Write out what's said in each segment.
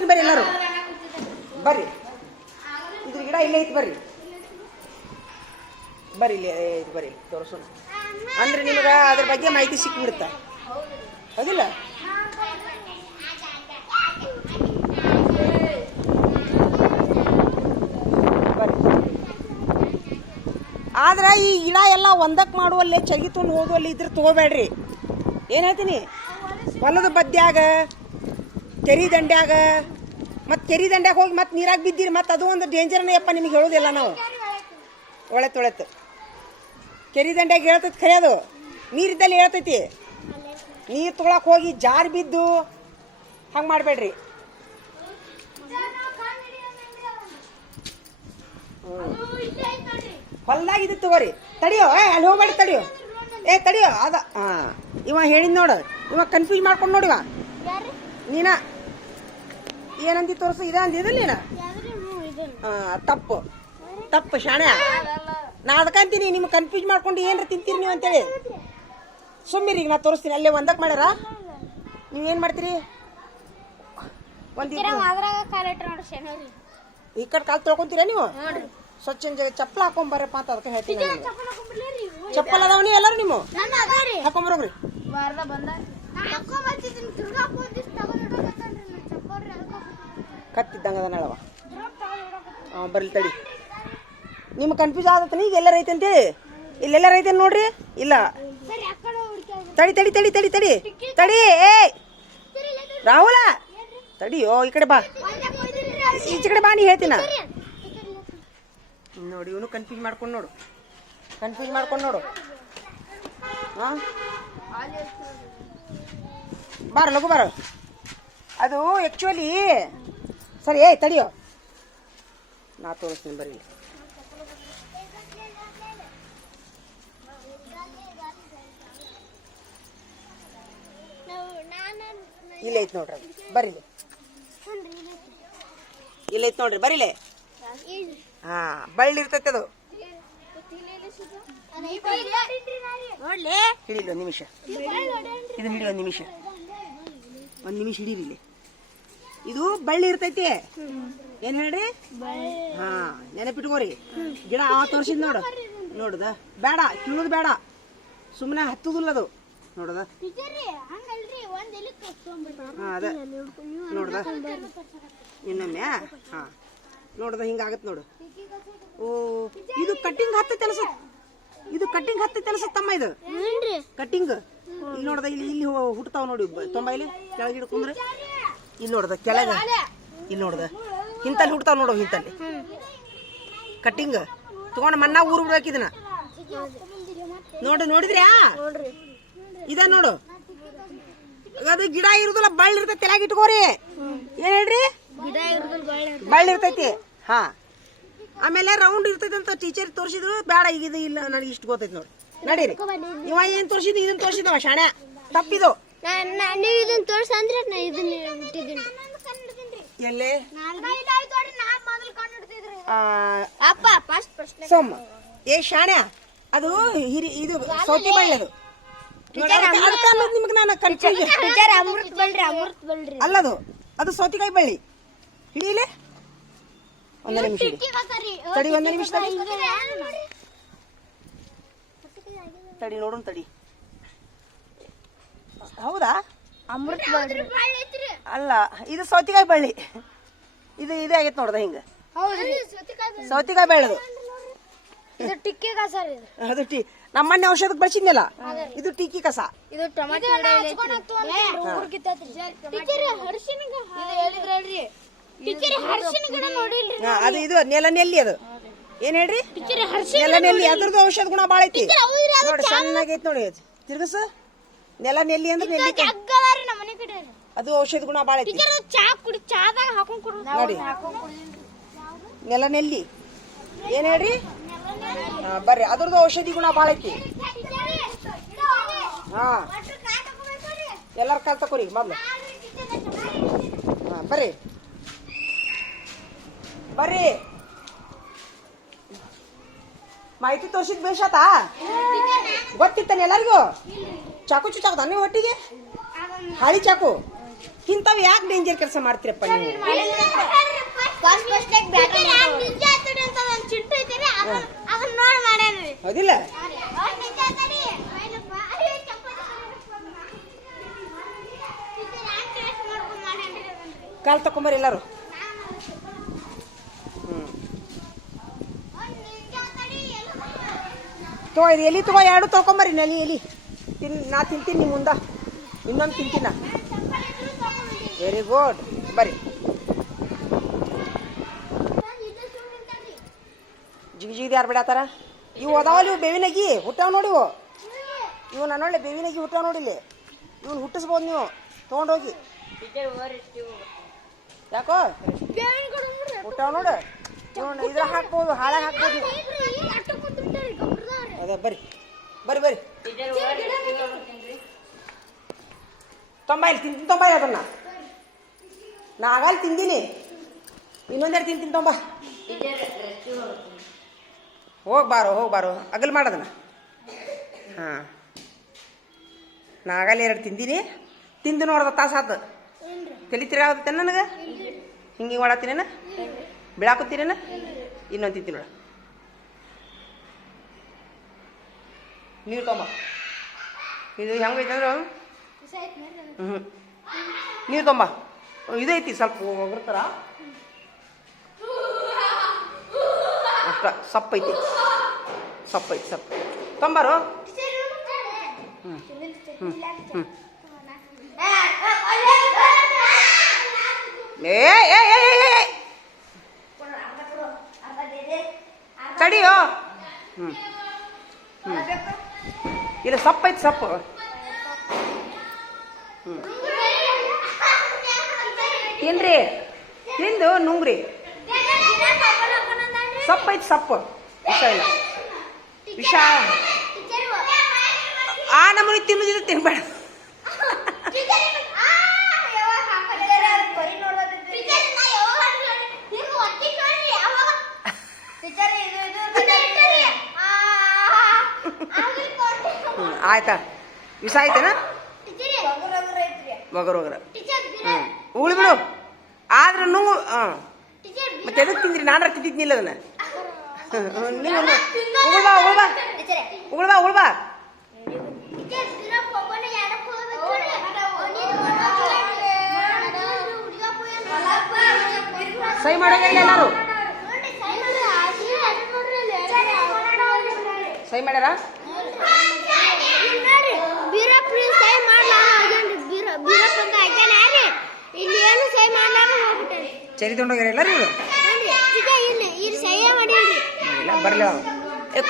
ತೋರಿಸ್ತೀನಿ ಬರ್ರಿ ಎಲ್ಲರೂ ಬರ್ರಿ. ಇದ್ರ ಗಿಡ ಇಲ್ಲೇ ಐತಿ ಬರ್ರಿ ಬರ್ರಿ ಇಲ್ಲಿ ಐತಿ ಬರ್ರಿ ತೋರಿಸೋಣ. ಅಂದ್ರೆ ನಿಮಗೆ ಅದ್ರ ಬಗ್ಗೆ ಮಾಹಿತಿ ಸಿಕ್ಬಿಡುತ್ತ ಹೌದಿಲ್ಲ? ಆದ್ರೆ ಈ ಗಿಡ ಎಲ್ಲ ಒಂದಕ್ಕೆ ಮಾಡುವಲ್ಲೇ ಚಗಿ ತುಂಬ ಓದುವಲ್ಲಿ ಇದ್ರೆ ತಗೋಬೇಡ್ರಿ. ಏನು ಹೇಳ್ತೀನಿ, ಹೊಲದ ಬದ್ಯಾಗ ಕೆರಿ ದಂಡ್ಯಾಗ ಮತ್ತು ಕೆರಿ ದಂಡ್ಯಾಗ ಹೋಗಿ ಮತ್ತೆ ನೀರಾಗ ಬಿದ್ದೀರಿ, ಮತ್ತು ಅದು ಒಂದು ಡೇಂಜರ್ನೇ ಅಪ್ಪ. ನಿಮಗೆ ಹೇಳೋದಿಲ್ಲ ನಾವು ಒಳೆತು ಕೆರಿ ದಂಡ್ಯಾಗ ಹೇಳ್ತೈತಿ ಖರೆ, ಅದು ನೀರಿದ್ದಲ್ಲಿ ಹೇಳ್ತೈತಿ. ನೀರು ತೊಗೊಳಕ್ಕೆ ಹೋಗಿ ಜಾರಿ ಬಿದ್ದು ಹಂಗೆ ಮಾಡಬೇಡ್ರಿ. ಹೊಲ್ದಾಗ ಇದು ತಗೋರಿ. ತಡಿಯೋ ಅಲ್ಲಿ ಹೋಗ್ಬೇಡಿ, ತಡಿಯೋ ತಡಿಯೋ ಅದ. ಹಾಂ ಇವ ಹೇಳಿದ್ ನೋಡು, ಇವ ಕನ್ಫ್ಯೂಸ್ ಮಾಡ್ಕೊಂಡು ನೋಡಿವ. ನೀನ ಏನಂದಿ ತೋರಿಸು, ಇದ ಅಂದಿದಿಲ್ಲ ನೀನು? ತಪ್ಪು ಶಾಣೆ. ನಾ ಅದಕ್ಕಂತೀನಿ ನಿಮ್ಗೆ ಕನ್ಫ್ಯೂಸ್ ಮಾಡ್ಕೊಂಡು ಏನ್ರ ತಿಂತೀರಿ ನೀವು ಅಂತೇಳಿ. ಸುಮ್ಮಿರಿ, ನಾ ತೋರಿಸ್ತೀನಿ. ಅಲ್ಲೇ ಒಂದಕ್ಕೆ ಮಾಡ್ಯಾರ, ನೀವೇನು ಮಾಡ್ತೀರಿ? ಈ ಕಡೆ ಕಾಲು ತೊಳ್ಕೊಂತೀರ ನೀವು? ಸ್ವಚ್ಛ ಚಪ್ಪಲ್ ಹಾಕೊಂಬರಪ್ಪ ಅಂತ ಅದಕ್ಕೆ ಹೇಳ್ತೀನಿ. ಚಪ್ಪಲ್ ಅದಾವನಿ ಎಲ್ಲರೂ ನೀವು ಹಾಕೊಂಬರೋಗ್ರಿ. ಕತ್ತಿದ್ದಂಗ ಅದನ್ನಳವ ಬರ್ಲಿ ತಡಿ. ನಿಮ್ಗೆ ಕನ್ಫ್ಯೂಸ್ ಆಗತ್ತನಿ ಈಗ ಎಲ್ಲರ ಐತೆ ಅಂತೇಳಿ. ಇಲ್ಲೆಲ್ಲರ ಐತೆ ನೋಡ್ರಿ. ಇಲ್ಲ ತಡಿ ತಡಿ ತಡಿ ತಡಿ ತಡಿ ತಡಿ. ಏ ರಾಹುಲ ತಡಿಯೋ, ಈ ಕಡೆ ಬಾ, ಈಚೆ ಕಡೆ ಬಾ, ನೀ ಹೇಳ್ತೀನ ನೋಡಿ. ಇವನು ಕನ್ಫ್ಯೂಸ್ ಮಾಡ್ಕೊಂಡು ನೋಡು, ಹಾಂ ಬಾರ ಲಘು ಬಾರ. ಅದು ಆ್ಯಕ್ಚುಲಿ ಸರಿ. ತಡಿಯೋ, ನಾ ತೋರಿಸ್ತೀನಿ ಬರೀ. ಇಲ್ಲ ಐತ್ ನೋಡ್ರಿ, ಬರ್ರಿ ಇಲ್ಲ ಐತ್ ನೋಡ್ರಿ, ಬರೀಲೆ. ಹಾ ಬಳ್ಳಿ ಇರ್ತೈತೆ ಅದು. ಹಿಡಿಲಿ ಒಂದು ನಿಮಿಷ, ಇದನ್ನ ಹಿಡಿ ಒಂದು ನಿಮಿಷ ಹಿಡೀರಿ. ಇಲ್ಲಿ ಇದು ಬಳ್ಳಿ ಇರ್ತೈತಿ. ಏನ್ ಹೇಳ್ರಿ? ಹಾ ನೆನಪಿಟ್ಕೋರಿ. ಗಿಡ ತೋರ್ಸಿದ್ ನೋಡುದ ಬೇಡ, ಕೀಳುದು ಬೇಡ, ಸುಮ್ಮನೆ ಹತ್ತುದಿಲ್ಲ ಅದು. ನೋಡುದ ಅದ ನೋಡ್ದ ಇನ್ನೊಮ್ಮೆ. ಹಾ ನೋಡ್ದ ಹಿಂಗಾಗತ್ ನೋಡು. ಓ ಇದು ಕಟ್ಟಿಂಗ್ ಹತ್ತೈತೆ ಅನ್ಸತ್ತಮ್ಮ. ಇದು ಕಟ್ಟಿಂಗ್ ಇಲ್ಲಿ ನೋಡ್ದ, ಇಲ್ಲಿ ಹುಟ್ಟತಾವ ನೋಡಿ. ತೊಂಬೈಲಿ ಕೆಳಗೆ ಹಿಡ್ಕೊಂಡ್ರೆ ಇಲ್ಲಿ ನೋಡ್ದ, ಕೆಳಗೆ ಇಲ್ಲಿ ನೋಡ್ದ, ಇಂತಲ್ಲಿ ಹುಟ್ಟತಾವ ನೋಡು. ಇಂತಲ್ಲಿ ಕಟ್ಟಿಂಗ್ ತಗೊಂಡ್ ಮಣ್ಣಾಗ ಊರ್ ಬಿಡ್ಬೇಕು ಇದನ್ನ. ನೋಡಿದ್ರ್ಯಾ? ಇದ ನೋಡು, ಅದು ಗಿಡ ಇರುದಿಲ್ಲ, ಬಳ್ಳಿ ಇರ್ತೈತಿ. ತೆಳಗ ಇಟ್ಕೋರಿ. ಏನ್ ಹೇಳ್ರಿ? ಬಳ್ಳಿ ಇರ್ತೈತಿ. ಹಾ ಆಮೇಲೆ ರೌಂಡ್ ಇರ್ತೈತಿ ಅಂತ ಟೀಚರ್ ತೋರಿಸಿದ್ರು. ಬೇಡ ಈಗ ಇದು ಇಲ್ಲ, ನನಗೆ ಇಷ್ಟು ಗೊತ್ತೈತಿ ನೋಡಿ. ನಡೀರಿ. ಇವ ಏನ್ ತೋರಿಸಿದ್, ಇದನ್ನ ತೋರಿಸಿದವ ಶಾಣೆ. ತಪ್ಪಿದು. ಎಲ್ಲೇ ಸೋಮ ಏ ಶಾಣೆ, ಅದು ಇದು ಸೌತಿ ಬಳ್ಳಿ. ಅದು ನಿಮ್ಗೆ ನಾನು ಕನ್ಫ್ಯೂಸ್ ಅಲ್ಲದು, ಅದು ಸೌತಿಕಾಯಿ ಬಳ್ಳಿ. ಹಿಡೀಲೆ ಒಂದು ನಿಮಿಷ ತಡಿ, ಒಂದು ನಿಮಿಷ ತಡಿ ನೋಡೋಣ ತಡಿ. ಹೌದಾ? ಅಲ್ಲ, ಇದು ಸೌತಿಕಾಯಿ ಬಳ್ಳಿ. ಇದು ಇದೇ ಆಗೈತೆ ನೋಡ್ದ ಹಿಂಗ. ಸೌತಿಕಾಯಿ ಬೆಳೆದು ಅದು ನಮ್ಮನ್ನೆ ಔಷಧಕ್ಕೆ ಬಳಸಿದ್ನಲ್ಲ, ಇದು ಟೀಕಿ ಕಸ. ಇದು ಅದು ಇದು ನೆಲನೆಲ್ಲಿ. ಅದು ಏನ್ ಹೇಳ್ರಿ? ನೆಲನೆಲ್ಲಿ. ಅದ್ರದ್ದು ಔಷಧ ಗುಣ ಬಾಳ ಐತಿ ನೋಡಿ. ಸಣ್ಣಗೈತಿ ನೋಡಿ, ತಿರ್ಗಸ. ನೆಲನೆಲ್ಲಿ ಅಂದ್ರೆ ನೆಲ್ಲಿ, ಅದು ಔಷಧ ಗುಣ ಬಾಳ ಐತಿ ನೋಡಿ. ನೆಲನೆಲ್ಲಿ ಏನ್ ಹೇಳ್ರಿ? ಬರ್ರಿ, ಅದ್ರದ್ದು ಔಷಧಿ ಗುಣ ಬಾಳ ಐತಿ. ಹಾ ಎಲ್ಲಾರ ಕಾಲ್ ತಕೋರಿ ಮೊದ್ಲು. ಹಾ ಬರ್ರಿ ಬರ್ರಿ. ಮಾಹಿತಿ ತೋರ್ಸಿದ್ ಬೇಷಾತ? ಗೊತ್ತಿತ್ತಾನೆ ಎಲ್ಲರಿಗೂ? ಚಾಕು ಚುಚ್ಚಾಕದ ನೀವು ಒಟ್ಟಿಗೆ? ಹಾಳಿ ಚಾಕು ಇಂಥವು ಯಾಕೆ ಡೇಂಜರ್ ಕೆಲಸ ಮಾಡ್ತೀರಪ್ಪ ನೀವು? ಹೌದಿಲ್ಲ? ಕಾಲ್ ತಕೊಂಬರಿ ಎಲ್ಲಾರು. ತಗೋ ಇದು ಎಲಿ ತಗೋ, ಎರಡು ತಗೊಂಬರಿ. ನೆಲಿ ಎಲಿ ನಾ ತಿಂತೀನಿ, ನೀವು ಮುಂದ ಇನ್ನೊಂದು ತಿಂತೀನ. ವೆರಿ ಗುಡ್, ಬರ್ರಿ. ಜಿಗಿಜಿಗಿದು ಯಾರು ಬಿಡತ್ತಾರ? ಇವು ಅದಾವಲ್ಲ, ಇವು ಬೇವಿನಾಗಿ ಹುಟ್ಟಾವ ನೋಡಿ. ಇವು ನನ್ನೊಳ್ಳೆ ಬೇವಿನಾಗಿ ಹುಟ್ಟಾವ ನೋಡಿಲ್ಲಿ. ಇವನು ಹುಟ್ಟಿಸ್ಬೋದು ನೀವು ತೊಗೊಂಡೋಗಿ. ಯಾಕೋ ಹುಟ್ಟಾವ ನೋಡು. ಇವನು ಇದ್ರ ಹಾಕ್ಬೋದು, ಹಾಳಾಗಿ ಹಾಕ್ಬೋದು. ಅದ ಬರ್ರಿ ಬರ್ರಿ ಬರ್ರಿ. ತೊಂಬೈಲಿ ತಿಂತೀನಿ, ತೊಂಬೈ ಅದನ್ನ ನಾ ಆಗಲ್ಲ ತಿಂದೀನಿ. ಇನ್ನೊಂದೆರಡು ತಿಂತೀನಿ ತೊಂಬ. ಹೋಗ್ಬಾರೋ ಅಗಲ್ ಮಾಡೋದನ್ನ. ಹಾಂ, ನಾ ಆಗಲ್ಲ ಎರಡು ತಿಂದೀನಿ. ತಿಂದು ನೋಡ್ದ ತಾಸಾತು. ತಲೆ ತಿರ್ಗಾಗತ್ತೆ ನನಗೆ. ಹಿಂಗೆ ಮಾಡತ್ತೀನೇನ? ಬಿಳಾಕತ್ತೀನೇನ? ಇನ್ನೊಂದು ತಿಂತೀನಿ ನೋಡ. ನೀರು ತೊಂಬ. ಇದು ಹೆಂಗೈತೆ ಅಂದ್ರೆ ನೀರು ತೊಂಬ. ಇದೈತಿ ಸ್ವಲ್ಪ ಒಗ್ರತರ ಅಷ್ಟ. ಸಪ್ಪೈತಿ ಸಪ್ಪು ತೊಂಬಾರು. ತಡಿಯೋ. ಇಲ್ಲ ಸಪ್ಪೈತಿ ಸಪ್ಪು. ತಿನ್ರಿ, ತಿಂದು ನುಂಗ್ರಿ. ಸಪ್ಪೈತಿ ಸಪ್ಪು. ವಿಷ ಇಲ್ಲ, ವಿಷ. ಆ ನಮ್ಮನೆ ತಿನ್ನೋದಿದ್ದು ತಿನ್ಬೇಡ. ಆಯ್ತಾ? ವಿಷ ಆಯ್ತೇನ? ಒಗರು ಉಗುಳು ಬಿಡು. ಆದ್ರೆ ನುಂಗು. ಮತ್ತೆ ಎದಕ್ಕೆ ತಿಂದ್ರಿ? ನಾನು ತಿಂತಿದ್ನಿಲ್ಲ ಅದನ್ನ. ಉಗುಳ್ಬಾ. ಸೈ ಮಾಡೋಲ್ಲ ಎಲ್ಲಾರು? ಸೈ ಮಾಡ್ಯಾರ? ಚರಿ ತೊಗೊಂಡೋಗ್ಯಾರ ಎಲ್ಲರೂ? ಇಲ್ಲ ಬರ್ಲಿ. ಏ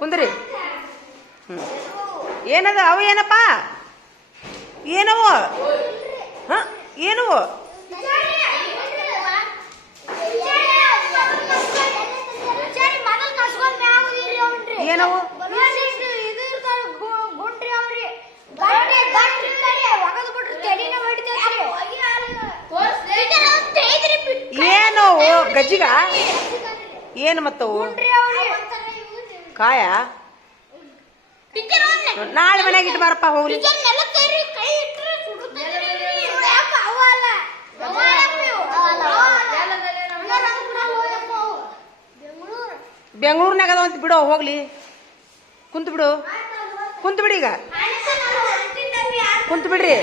ಕುಂದ್ರಿ. ಏನದ ಅವು? ಏನಪ್ಪ ಏನವು? ಹಾಂ, ಏನವು? ಏನವು? ಏನವು? ಗಜ್ಜಿಗ ಏನು ಮತ್ತವು? ಕಾಯ? ನಾಳೆ ಮನೆಯಾಗ ಇಟ್ಟು ಬಾರಪ್ಪ, ಹೋಗ್ಲಿ. ಬೆಂಗಳೂರಿನಾಗ ಅದಾವಂತ ಬಿಡು, ಹೋಗ್ಲಿ. ಕುಂತು ಬಿಡಿ ಈಗ. ಕುಂತು ಬಿಡ್ರಿ.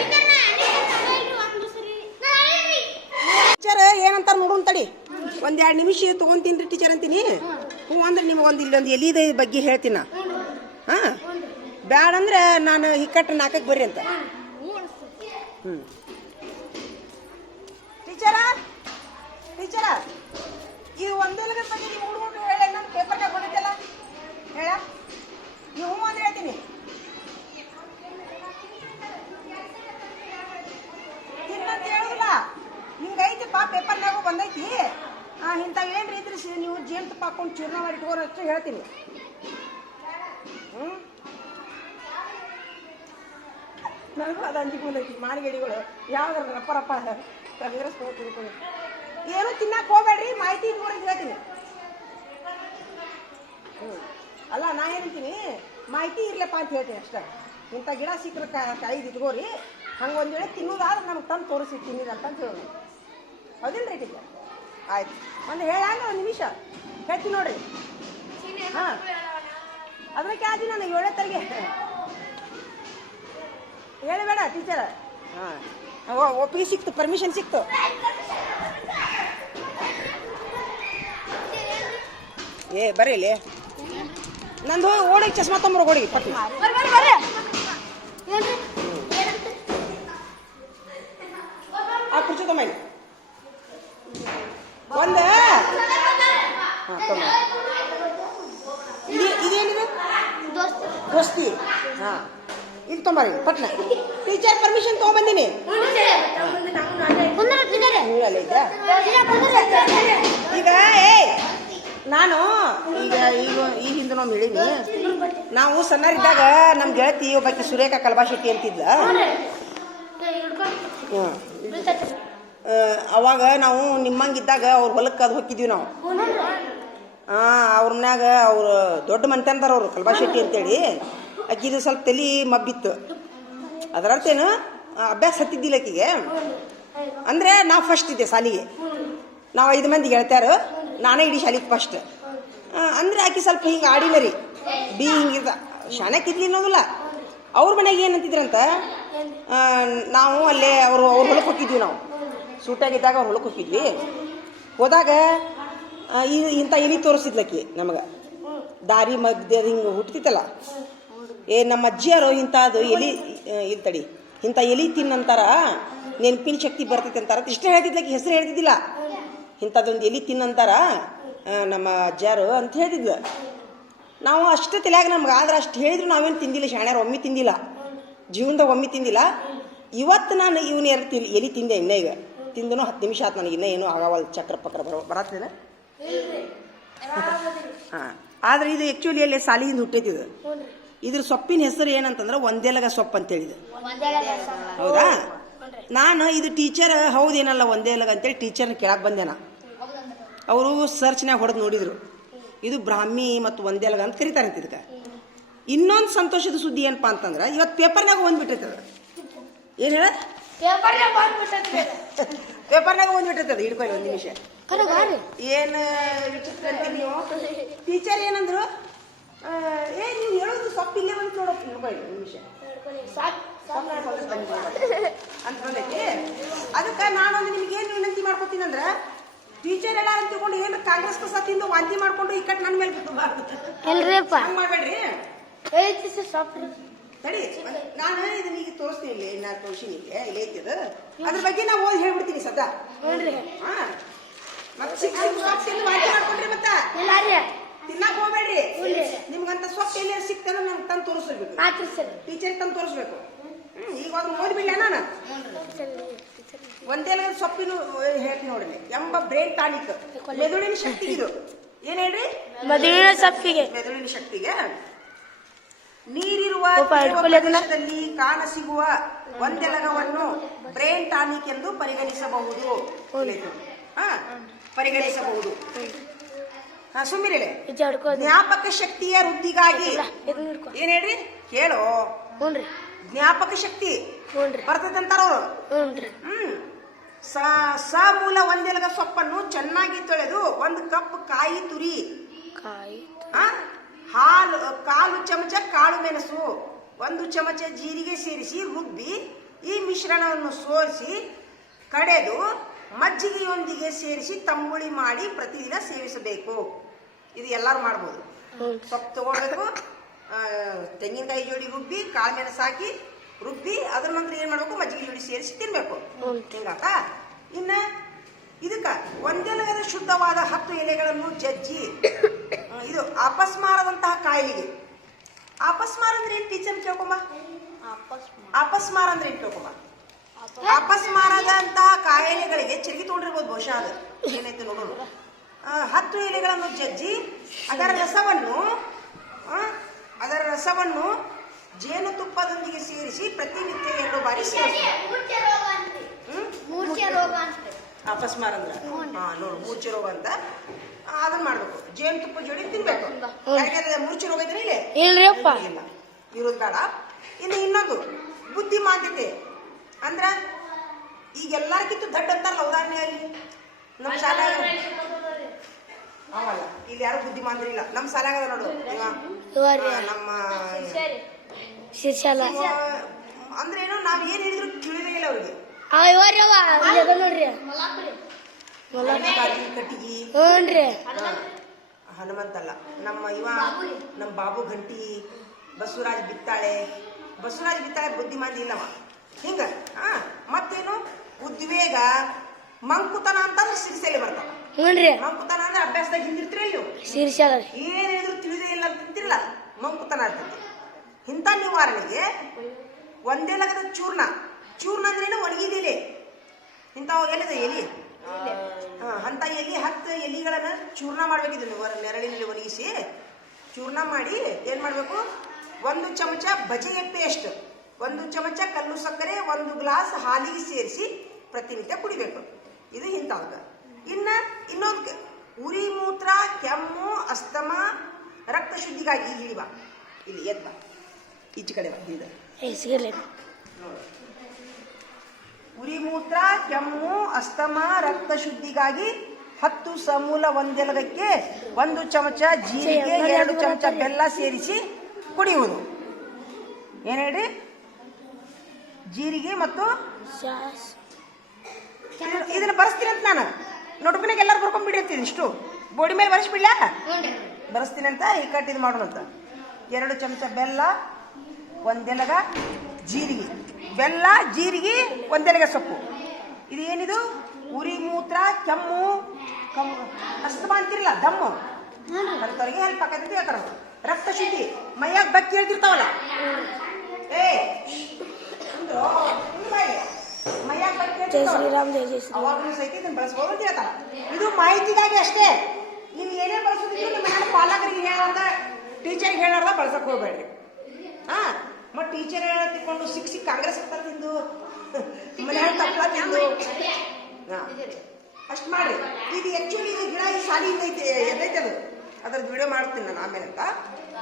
ಟೀಚರ್ ಏನಂತಾರ ನೋಡೋಣ ತಡಿ. ಒಂದೆರಡು ನಿಮಿಷ ತೊಗೊಂತೀನಿ ಟೀಚರ್ ಅಂತೀನಿ. ಹ್ಞೂ ಅಂದ್ರೆ ನಿಮಗೊಂದು ಇಲ್ಲೊಂದು ಎಲಿದ ಬಗ್ಗೆ ಹೇಳ್ತೀನಿ ನಾ. ಹಾಂ, ಬ್ಯಾಡ ಅಂದ್ರೆ ನಾನು ಹಿಕ್ಕಟ್ಟು ನಾಲ್ಕಕ್ಕೆ ಬರ್ರಿ ಅಂತ. ಟೀಚರ ಇದು ಒಂದೆಲಗದ ಬಗ್ಗೆ ನೀವು ಹುಡುಗರು ಹೇಳ. ನಾನು ಪೇಪರ್ನಾಗ ಬಂದಿದ್ದಲ್ಲ ಹೇಳ. ನೀವು ಹ್ಞೂ ಅಂದ್ರೆ ಹೇಳ್ತೀನಿ. ಇನ್ನಂತ ಹೇಳುದಿಲ್ಲ. ಹಿಂಗೈತಿಪ್ಪ, ಪೇಪರ್ನಾಗೂ ಬಂದೈತಿ. ಇಂಥ ಏನ್ರಿ ಇದ್ರಿ ನೀವು ಜೇನುತುಪ್ಪ ಹಾಕೊಂಡು ಚೂರ್ಣ ಮಾಡಿ ಇಟ್ಕೋರು ಅಷ್ಟು ಹೇಳ್ತೀನಿ. ನನಗೂ ಅದು ಅಂಜಿಕೆ ಬಂದೈತಿ. ಮಾನಿಗಡಿಗಳು ಯಾವ್ದಾರ ರಪ್ಪ ತಿಳ್ಕೊಂಡು ಏನು ತಿನ್ನಕ್ಕೆ ಹೋಗ್ಬೇಡ್ರಿ. ಮಾಹಿತಿ ಇಟ್ಕೊಂಡು ಹೇಳ್ತೀನಿ. ಅಲ್ಲ, ನಾ ಏನಂತೀನಿ, ಮಾಹಿತಿ ಇರ್ಲಪ್ಪ ಅಂತ ಹೇಳ್ತೀನಿ ಅಷ್ಟೇ. ಇಂಥ ಗಿಡ ಸಿಕ್ಕರೆ ಕಾಯಿ ಇಟ್ಕೋರಿ ಹಂಗೆ ಒಂದು ವೇಳೆ ತಿನ್ನೋದಾದ್ರೆ ನಮ್ಗೆ ತಂದು ತೋರಿಸಿ ತಿನ್ನಿರಿ ಅಂತ ಹೇಳೋದು ಹೌದಿಲ್ಲ ರೀ ಟೀಚರ್ ಆಯ್ತು ಒಂದು ಹೇಳಾಗ ಒಂದು ನಿಮಿಷ ಹೇಳ್ತೀನಿ ನೋಡ್ರಿ ಹಾಂ ಅದಕ್ಕೆ ಆದಿ ನಾನು 7ನೇ ತರಗೆ ಹೇಳಬೇಡ ಟೀಚರ್ ಹಾಂ ಒಪ್ಪಿಗೆ ಸಿಕ್ತು ಪರ್ಮಿಷನ್ ಸಿಕ್ತು ಏ ಬರ್ರಿ ಇಲ್ಲಿ ನಂದು ಓಡಿಗೆ ಚಸ್ಮಾ ತೊಂಬರು ಓಡಿ ಪಟ್ಟಿ ಆ ಕುರ್ಚಿ ತೊಂಬ ಒಂದು ಹಾಂ ತೊಂಬ ಇದೇನಿದೆ ದೋಸ್ತಿ ಹಾಂ ಇದು ತೊಂಬರಿ ಪಟ್ನ ಟೀಚರ್ ಪರ್ಮಿಷನ್ ತೊಗೊಂಬಂದಿನಿ ಈಗ ಏ ನಾನು ಈಗ ಈ ಹಿಂದೆ ನಾವು ಹೇಳೀನಿ ನಾವು ಸಣ್ಣರಿದ್ದಾಗ ನಮ್ಮ ಗೆಳತಿ ಒಬ್ಬಾಕಿ ಸುರೇಖಾ ಕಲ್ಬಾಶೆಟ್ಟಿ ಅಂತಿದ್ಲ ಅವಾಗ ನಾವು ನಿಮ್ಮಂಗಿದ್ದಾಗ ಅವ್ರ ಹೊಲಕ್ಕೆ ಅದು ಹೋಗಿದ್ವಿ ನಾವು ಅವ್ರ ಮನ್ಯಾಗ ಅವ್ರು ದೊಡ್ಡ ಮಂತ್ಯಂದಾರ ಅವರು ಕಲ್ಬಾಶೆಟ್ಟಿ ಅಂತೇಳಿ ಆಕಿದು ಸ್ವಲ್ಪ ತಲೆ ಮಬ್ಬಿತ್ತು ಅದರ ಅರ್ಥ ಏನು ಅಭ್ಯಾಸ ಹತ್ತಿದ್ದಿಲ್ಲ ಆಕಿಗೆ ಅಂದರೆ ನಾವು ಫಸ್ಟ್ ಇದ್ದೆ ಶಾಲಿಗೆ ನಾವು 5 ಮಂದಿ ಗೆಳತ್ಯಾರು ನಾನೇ ಇಡೀ ಶಾಲೆಗೆ ಫಸ್ಟ್ ಅಂದರೆ ಆಕೆ ಸ್ವಲ್ಪ ಹಿಂಗೆ ಆಡಿನರಿ ಹಿಂಗಿರ್ದ ಶಾಣಕ್ಕಿದ್ಲಿ ಅನ್ನೋದಿಲ್ಲ ಅವ್ರ ಮನೆಗೆ ಏನಂತಿದ್ರಂತ ನಾವು ಅಲ್ಲೇ ಅವ್ರ ಹೊಲಕ್ಕೆ ಹೋಗಿದ್ವಿ ನಾವು ಸೂಟಾಗಿದ್ದಾಗ ಅವ್ರ ಹೊಲಕ್ಕೆ ಹೋಗಿದ್ವಿ ಹೋದಾಗ ಇಂಥ ಎಲಿ ತೋರಿಸಿದ್ಲಕ್ಕಿ ನಮಗೆ ದಾರಿ ಮಧ್ಯದ ಹಿಂಗೆ ಹುಟ್ಟಿತ್ತಲ್ಲ ನಮ್ಮ ಅಜ್ಜಿಯರು ಇಂಥದ್ದು ಎಲಿ ಇಲ್ಲಿ ತಡಿ ಇಂಥ ಎಲಿ ತಿನ್ನಂತಾರ ನೆನಪಿನ ಶಕ್ತಿ ಬರ್ತೈತೆ ಅಂತಾರ ಇಷ್ಟೇ ಹೇಳ್ತಿದ್ಲಕ್ಕಿ ಹೆಸರು ಹೇಳ್ತಿದ್ದಿಲ್ಲ ಇಂಥದ್ದೊಂದು ಎಲಿ ತಿನ್ನಂತಾರ ನಮ್ಮ ಅಜ್ಜಾರು ಅಂತ ಹೇಳ್ತಿದ್ಲು ನಾವು ಅಷ್ಟು ತಲೆಯಾಗ ನಮ್ಗೆ ಆದ್ರೆ ಅಷ್ಟು ಹೇಳಿದ್ರು ನಾವೇನು ತಿಂದಿಲ್ಲ ಶಾಣ್ಯಾರು ಒಮ್ಮೆ ತಿಂದಿಲ್ಲ ಜೀವನದಾಗ ಒಮ್ಮೆ ತಿಂದಿಲ್ಲ ಇವತ್ತು ನಾನು ಇವನು 2 ಎಲಿ ತಿಂದೆ ಇನ್ನೇ ಈಗ ತಿಂದನು 10 ನಿಮಿಷ ಆಯ್ತು ನನಗೆ ಇನ್ನೂ ಏನೂ ಆಗವಲ್ಲ ಚಕ್ರ ಪಕ್ರ ಬರತ್ತೇನೆ ಹಾಂ ಆದ್ರೆ ಇದು ಆ್ಯಕ್ಚುಲಿ ಅಲ್ಲಿ ಸಾಲಿಯಿಂದ ಹುಟ್ಟೈತಿದು ಇದ್ರ ಸೊಪ್ಪಿನ ಹೆಸರು ಏನಂತಂದ್ರೆ ಒಂದೇಲಗ ಸೊಪ್ಪು ಅಂತೇಳಿದೆ ಹೌದಾ ನಾನು ಇದು ಟೀಚರ್ ಹೌದೇನಲ್ಲ ಒಂದೇಲಗ ಅಂತೇಳಿ ಟೀಚರ್ನ ಕೇಳಕ್ಕೆ ಬಂದೇನ ಅವರು ಸರ್ಚ್ನಾಗ ಹೊಡೆದು ನೋಡಿದ್ರು ಇದು ಬ್ರಾಹ್ಮಿ ಮತ್ತು ಒಂದೇಲಗ ಅಂತ ಕರಿತಾರಂತ ಇದಕ್ಕೆ ಇನ್ನೊಂದು ಸಂತೋಷದ ಸುದ್ದಿ ಏನಪ್ಪಾ ಅಂತಂದ್ರೆ ಇವತ್ತು ಪೇಪರ್ನಾಗ ಬಂದ್ಬಿಟ್ಟೈತದ ಏನು ಹೇಳ ಪೇಪರ್ನಾಗ ಬಂದ್ಬಿಟ್ಟೈತದ ಹಿಡ್ಕೊಳ್ಳಿ 1 ನಿಮಿಷ ಏನು ವಿಚಿತ್ರ ಅಂತೀರಿ ನೀವು ಟೀಚರ್ ಏನಂದ್ರು ನೀವು ಹೇಳೋದು ಸೊಪ್ಪು ಇಲ್ಲೇ ಬಂದು ನೋಡೋಕೆ ಹಿಡ್ಕೊಳ್ಳಿ 1 ನಿಮಿಷ ಅಂತ ಬಂದೈತಿ ಅದಕ್ಕೆ ನಾನೊಂದು ನಿಮ್ಗೆ ಏನು ವಿನಂತಿ ಮಾಡ್ಕೊತೀನಿ ಅಂದ್ರೆ ಟೀಚರ್ ಎಲ್ಲ ಅಂತ ತಿಳ್ಕೊಂಡು ಏನು ಕಾಂಗ್ರೆಸ್ ಕಸ ತಿಂದು ವಾಂತಿ ಮಾಡ್ಕೊಂಡು ಈ ಕಟ್ ನನ್ನ ಮೇಲೆ ಬಿಟ್ಟು ಮಾಡ್ಬೇಡ್ರಿ ಸರಿ ನಾನು ಇದನ್ನ ಈಗ ತೋರಿಸ್ತೀನಿ ಇಲ್ಲಿ ನಾ ತೋರಿಸಿನಿ ಇಲ್ಲೇ ಐತಿದ ಅದ್ರ ಬಗ್ಗೆ ನಾವು ಓದಿ ಹೇಳ್ಬಿಡ್ತೀನಿ ಸದಾ ಮತ್ತೆ ವಾಂತಿ ಮಾಡ್ಕೊಂಡ್ರಿ ಮತ್ತೆ ತಿನ್ನಕ್ ಹೋಗ್ಬೇಡ್ರಿ ನಿಮ್ಗಂತ ಸೊಪ್ಪು ಎಲ್ಲಿ ಸಿಕ್ತಾನ ನಮ್ಗೆ ತಂದು ತೋರಿಸ್ಬೇಕು ಟೀಚರ್ ತಂದು ತೋರಿಸ್ಬೇಕು ಈಗ ಅದ್ರ ಓದ್ಬಿಡ್ಲ ನಾನು ಒಂದೇಲ ಸೊಪ್ಪಿನ ಹೇಳ್ತೀನಿ ನೋಡ್ರಿ ಎಂಬ ಬ್ರೈನ್ ಟಾನಿಕ್ ಮೆದುಳಿನ ಶಕ್ತಿ ಇದು ಏನ್ ಹೇಳ್ರಿ ಮೆದುಳಿನ ಶಕ್ತಿಗೆ ನೀರಿರುವ ಪ್ರದೇಶದಲ್ಲಿ ಕಾಣಸಿಗುವ ಒಂದೆಲಗವನ್ನು ಬ್ರೈನ್ ಟಾನಿಕ್ ಎಂದು ಪರಿಗಣಿಸಬಹುದು ಪರಿಗಣಿಸಬಹುದು ಸುಮ್ಮಿರಲೆ ಜ್ಞಾಪಕ ಶಕ್ತಿಯ ವೃದ್ಧಿಗಾಗಿ ಏನ್ ಹೇಳ್ರಿ ಕೇಳು ಜ್ಞಾಪಕ ಶಕ್ತಿ ಬರ್ತದಂತಾರ ಅವರು ಮೂಲ ಒಂದೆಲಗ ಸೊಪ್ಪನ್ನು ಚೆನ್ನಾಗಿ ತೊಳೆದು 1 ಕಪ್ ಕಾಯಿ ತುರಿ ಹಾಲು 1/4 ಚಮಚ ಕಾಳು ಮೆಣಸು 1 ಚಮಚ ಜೀರಿಗೆ ಸೇರಿಸಿ ರುಬ್ಬಿ ಈ ಮಿಶ್ರಣವನ್ನು ಸೋಸಿ ಕಡೆದು ಮಜ್ಜಿಗೆಯೊಂದಿಗೆ ಸೇರಿಸಿ ತಂಬುಳಿ ಮಾಡಿ ಪ್ರತಿದಿನ ಸೇವಿಸಬೇಕು ಇದು ಎಲ್ಲರೂ ಮಾಡ್ಬೋದು ಸೊಪ್ಪು ತಗೊಳ್ಬೇಕು ತೆಂಗಿನಕಾಯಿ ಜೋಡಿ ರುಬ್ಬಿ ಕಾಳು ಮೆಣಸು ಹಾಕಿ ರುಬ್ಬಿ ಅದ್ರ ನಂತರ ಏನ್ ಮಾಡ್ಬೇಕು ಮಜ್ಜಿಗೆ ಜೋಡಿ ಸೇರಿಸಿ ತಿನ್ಬೇಕು ಹಿಂಗಾತ ಇನ್ನ ಇದಕ್ಕ ಒಂದೆಲಗದ ಶುದ್ಧವಾದ 10 ಎಲೆಗಳನ್ನು ಜಜ್ಜಿ ಇದು ಅಪಸ್ಮಾರದಂತಹ ಕಾಯಿಲೆಗೆ ಅಪಸ್ಮಾರ ಅಂದ್ರೆ ಏನ್ ಟೀಚರ್ ಕೇಳ್ಕೊಂಬ ಅಪಸ್ಮಾರ ಅಂದ್ರೆ ಏನ್ ಕೇಳ್ಕೊಂಬ ಅಪಸ್ಮಾರದಂತಹ ಕಾಯಿಲೆಗಳಿಗೆ ಚರ್ಗಿ ತೊಗೊಂಡಿರ್ಬೋದು ಬಹುಶಃ ಅದು ಏನೈತೆ ನೋಡೋಣ 10 ಎಲೆಗಳನ್ನು ಜಜ್ಜಿ ಅದರ ರಸವನ್ನು ಜೇನುತುಪ್ಪದೊಂದಿಗೆ ಸೇರಿಸಿ ಪ್ರತಿನಿತ್ಯ 2 ಬಾರಿ ಅಪಸ್ಮಾರ ಅಂದ್ರ ನೋಡು ಮೂರ್ಛೆ ರೋಗ ಅಂತ ಅದನ್ನ ಮಾಡ್ಬೇಕು ಜೇನುತುಪ್ಪ ಜೋಡಿ ತಿನ್ಬೇಕು ಮೂರ್ಛೆ ರೋಗ ಇದ್ರೆ ಇಲ್ಲೇ ಇರೋದ್ ಬೇಡ ಇನ್ನು ಇನ್ನೊಂದು ಬುದ್ಧಿಮಾಂದ್ಯತೆ ಅಂದ್ರ ಈಗ ಎಲ್ಲಾರ್ಕಿಂತ ದಡ್ಡ ಅಂತಾರಲ್ಲ ಉದಾಹರಣೆಯಾಗಿ ನಮ್ಮ ಶಾಲ್ಯಾಗ ಅವಲ್ಲ ಇಲ್ಲಿ ಯಾರು ಬುದ್ಧಿಮಾಂದ್ರಿ ಇಲ್ಲ ನಮ್ಮ ಶಾಲ್ಯಾಗ ನೋಡು ನಮ್ಮ ಅಂದ್ರೆ ಏನೋ ನಾವ್ ಏನ್ ಹೇಳಿದ್ರು ತಿಳಿದೇ ಇಲ್ಲ ಅವ್ರಿಗೆ ಕಟ್ಟಿಗಿ ಹನುಮಂತಲ್ಲ ನಮ್ಮ ನಮ್ಮ ಬಾಬು ಗಂಟಿ ಬಸವರಾಜ್ ಬಿತ್ತಾಳೆ ಬುದ್ಧಿಮಾಂದಿ ಇಲ್ಲವ ಹಿಂಗ ಮತ್ತೇನು ಉದ್ವೇಗ ಮಂಕುತನ ಅಂತಂದ್ರೆ ಸಿರಿಸೆಲೆ ಬರ್ತಾವ ಮಂಕುತನ ಅಂದ್ರೆ ಅಭ್ಯಾಸದಾಗ ಹಿಂದಿರ್ತೀರಿ ನೀವು ಏನ್ ಹೇಳಿದ್ರು ತಿಳಿದೇ ಇಲ್ಲ ಅಂತಿರಲ್ಲ ಮಂಕುತನ ಆಗ್ತೈತಿ ಇಂಥ ನಿವಾರಣೆಗೆ ಒಂದೇ ಲಗದ ಚೂರ್ಣ ಅಂದ್ರೆ ಒಣಗಿದಿಲೆ ಇಂಥವು ಎಲ್ಲಿದೆ ಎಲಿ ಅಂತ ಎಲಿ 10 ಎಲಿಗಳನ್ನ ಚೂರ್ಣ ಮಾಡ್ಬೇಕಿದ್ರು ನೀವು ನೆರಳಿನಲ್ಲಿ ಒಣಗಿಸಿ ಚೂರ್ಣ ಮಾಡಿ ಏನ್ ಮಾಡ್ಬೇಕು 1 ಚಮಚ ಬಜೆಯ ಪೇಸ್ಟ್ 1 ಚಮಚ ಕಲ್ಲು ಸಕ್ಕರೆ 1 ಗ್ಲಾಸ್ ಹಾಲಿಗೆ ಸೇರಿಸಿ ಪ್ರತಿನಿತ್ಯ ಕುಡಿಬೇಕು ಇದು ಇಂಥವ್ಗ ಇನ್ನೊಂದು ಉರಿ ಮೂತ್ರ ಕೆಮ್ಮು ಅಸ್ತಮ ರಕ್ತ ಶುದ್ಧಿಗಾಗಿ ಹಿಡಿಬಾ ಇಲ್ಲಿ ಎದ್ದ ಈಚೆ ಕಡೆ ಉರಿ ಮೂತ್ರ ಕೆಮ್ಮು ಅಸ್ತಮ ರಕ್ತ ಶುದ್ಧಿಗಾಗಿ 10 ಸಮೂಲ ಒಂದೆಲಗಕ್ಕೆ 1 ಚಮಚ ಜೀರಿಗೆ 2 ಚಮಚ ಬೆಲ್ಲ ಸೇರಿಸಿ ಕುಡಿಯುವುದು. ಏನ್ ಹೇಳಿ? ಜೀರಿಗೆ ಮತ್ತು ಇದನ್ನ ಬರೆಸ್ತೀನಿ ಅಂತ ನಾನು ನೋಡ್ಬಿನಾಗ ಎಲ್ಲರೂ ಬರ್ಕೊಂಡ್ಬಿಡಿ ಅಂತೀನಿ. ಇಷ್ಟು ಬೋಡಿ ಮೇಲೆ ಬರೆಸ್ಬಿಡ್ಲ ಬರೆಸ್ತೀನಿ ಅಂತ ಈ ಕಟ್ ಇದು ಮಾಡೋಣ ಅಂತ. 2 ಚಮಚ ಬೆಲ್ಲ, 1 ಎಲಗ ಜೀರಿಗೆ, ಬೆಲ್ಲ ಜೀರಿಗೆ 1 ಎಲೆಗೆ ಸೊಪ್ಪು. ಇದು ಏನಿದು? ಉರಿ ಮೂತ್ರ ಕೆಮ್ಮು ಅಸ್ತಮ ಅಂತಿರಲ್ಲ ದಮ್ಮು ಅಂತವ್ರಿಗೆ ಹೆಲ್ಪ್ ಆಕೈತಿ ಹೇಳ್ತಾರ. ರಕ್ತ ಶುದ್ಧಿ ಮೈಯಾಗ ಬಕ್ಕಿ ಹೇಳ್ತಿರ್ತಾವಲ್ಲ ಮೈಯಾಗ ಬಕ್ಕಿ ಅವಾಗಲೂ ಸಹಿತ ಇದನ್ನ ಬಳಸ್ಬೋದು ಅಂತ ಹೇಳ್ತಾರ. ಇದು ಮಾಹಿತಿಗಾಗಿ ಅಷ್ಟೇ. ನೀವು ಏನೇ ಬಳಸೋದಿದ್ರು ನಿಮ್ಮ ಮನೆ ಪಾಲಕರಿಗೆ ಹೇಳೋದ ಟೀಚರ್ಗೆ ಹೇಳೋದ ಬಳಸಕ್ ಹೋಗ್ಬೇಡ್ರಿ. ಮತ್ತು ಟೀಚರ್ ತಿಳ್ಕೊಂಡು ಸಿಕ್ಕಿ ಕಾಂಗ್ರೆಸ್ ಅಂತ ತಿಂದು ಮನೆ ತಪ್ಪಲ ತಿಂದು ಅಷ್ಟು ಮಾಡ್ರಿ. ಇದು ಆಕ್ಚುಲಿ ಇದು ಗಿಡ ಈ ಸಾಲಿ ಐತೆ ಎದೈತೆ ಅದು ಅದ್ರದ್ದು ವಿಡಿಯೋ ಮಾಡ್ತೀನಿ ನಾನು ಆಮೇಲೆ ಅಂತ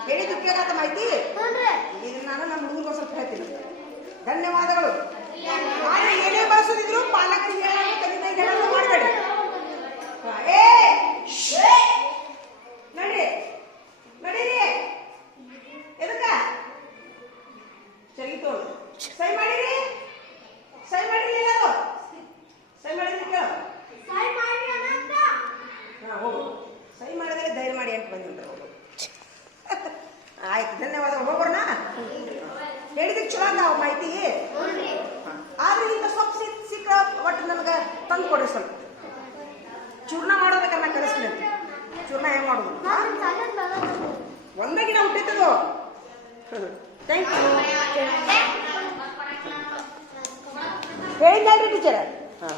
ಹೇಳಿದ್ದು ಕೇಳಾದ ಮಾಹಿತಿ ಇದನ್ನ ನಾನು ನಮ್ಮ ಹುಡುಗರು ಸ್ವಲ್ಪ ಹೇಳ್ತೀನಿ. ಧನ್ಯವಾದಗಳು. ಆದರೆ ಏನೇ ಬಳಸೋದಿದ್ರು ಪಾಲಕರಿಗೆ ಹೇಳೋದು ತಂದೆ ತಾಯಿಗೆ ಹೇಳೋದು ಮಾಡಬೇಡ್ರಿ. ನಡ್ರಿ ನಡೀರಿ ಎದಕ್ಕ ಚರಿತು ಸೈ ಮಾಡಿರಿ ಎಲ್ಲರೂ ಸೈ ಮಾಡಿದ್ರಿ ಕೇಳು. ಹೋಗು ಸೈ ಮಾಡಿದ್ರೆ ಧೈರ್ಯ ಮಾಡಿ ಅಂತ ಬಂದಿಲ್ಲ. ಹೋಗು ಆಯ್ತು ಧನ್ಯವಾದ. ಹೋಗೋಣ ಹೇಳಿದಕ್ಕೆ ಚಲೋ ನಾವು ಮಾಹಿತಿ. ಆದ್ರೆ ಇಂಥ ಸೊಪ್ಪು ಸಿಕ್ಕ ಒಟ್ಟು ನಮ್ಗೆ ತಂದು ಕೊಡ್ರಿ. ಸ್ವಲ್ಪ ಚೂರ್ಣ ಮಾಡೋದಕ್ಕೆ ನಾ ಕಲಿಸ್ತೀನಿ ಅಂತ. ಚೂರ್ಣ ಹೆಂಗ್ ಮಾಡೋದು? ಒಂದೇ ಗಿಡ ಹುಟ್ಟಿತ್ತದು. Thank you. ಹೇಳಿದ್ನಲ್ರಿ ಟೀಚರ್? ಹಾಂ